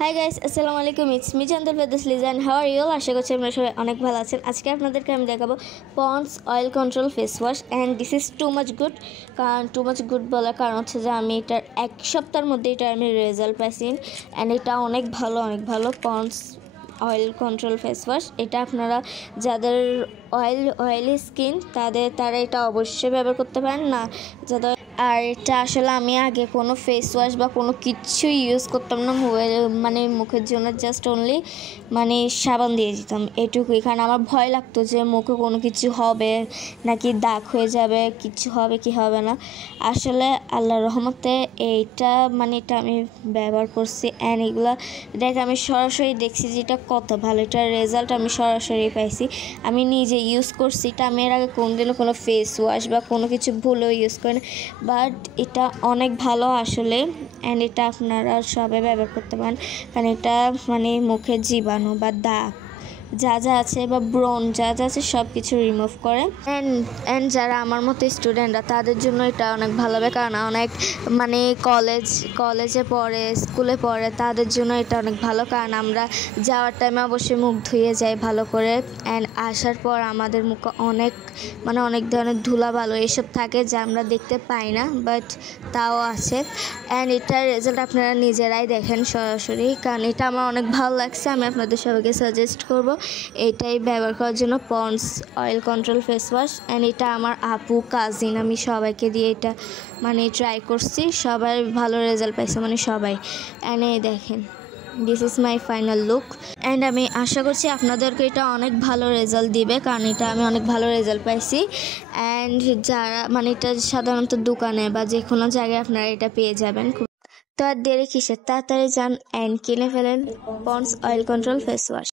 High guys, আসসালামু আলাইকুম। It's me Chandul Ferdous Lizan. How are you? আশা করছি আপনারা সবাই অনেক ভালো আছেন। আজকে আপনাদেরকে আমি দেখাবো Pond's oil control face wash and this is too much good. কারণ টু মাচ গুড বলার কারণ হচ্ছে যে আমি এটার এক সপ্তাহের মধ্যে এটার আমি রেজাল্ট পাইছি অ্যান্ড এটা অনেক ভালো Pond's oil control face wash. এটা আপনারা যাদের অয়েলি স্কিন তারা এটা অবশ্যই ব্যবহার করতে পারেন না যাদের। আর এটা আসলে আমি আগে কোনো ফেস ওয়াশ বা কোনো কিছু ইউজ করতাম না, মুখের জন্য জাস্ট অনলি সাবান দিয়ে দিতাম এটুকুই। কারণ আমার ভয় লাগতো যে মুখে কোনো কিছু হবে নাকি দাগ হয়ে যাবে, কিছু হবে কি হবে না। আসলে আল্লাহর রহমতে এটা এটা আমি ব্যবহার করছি অ্যান্ড এগুলো আমি সরাসরি দেখছি যে এটা কত ভালো। এটার রেজাল্ট আমি সরাসরি পাইছি, আমি নিজে ইউজ করছি। এটা আমি এর আগে কোনোদিনও কোনো ফেস ওয়াশ বা কোনো কিছু ভুলেও ইউজ করি না, বাট এটা অনেক ভালো আসলে অ্যান্ড এটা আপনারা সবাই ব্যবহার করতে পারেন। কারণ এটা মুখের জীবাণু বা দাগ যা আছে বা ব্রণ যা আছে সব কিছু রিমুভ করে। অ্যান্ড যারা আমার মতো স্টুডেন্টরা তাদের জন্য এটা অনেক ভালো হবে। কারণ অনেক কলেজে পড়ে, স্কুলে পড়ে, তাদের জন্য এটা অনেক ভালো। কারণ আমরা যাওয়ার টাইমে অবশ্যই মুখ ধুয়ে যাই ভালো করে অ্যান্ড আসার পর আমাদের মুখে অনেক ধরনের ধুলাবালু এসব থাকে যা আমরা দেখতে পাই না, বাট তাও আছে। অ্যান্ড এটার রেজাল্ট আপনারা নিজেরাই দেখেন সরাসরি। কারণ এটা আমার অনেক ভালো লাগছে, আমি আপনাদের সবাইকে সাজেস্ট করব এটাই ব্যবহার করার জন্য, Pond's oil control face wash. And এটা আমার আপু, কাজিন, আমি সবাইকে দিয়ে এটা ট্রাই করছি, সবাই ভালো রেজাল্ট পাইছে, সবাই। অ্যান্ড এই দেখেন, this is my final look and আমি আশা করছি আপনাদেরকে এটা অনেক ভালো রেজাল্ট দিবে। কারণ এটা আমি অনেক ভালো রেজাল্ট পাইছি অ্যান্ড যারা এটা সাধারণত দোকানে বা যে কোনো জায়গায় আপনারা এটা পেয়ে যাবেন। তো আর দেরি কিসের, তাড়াতাড়ি যান অ্যান্ড কিনে ফেলেন Pond's oil control face wash.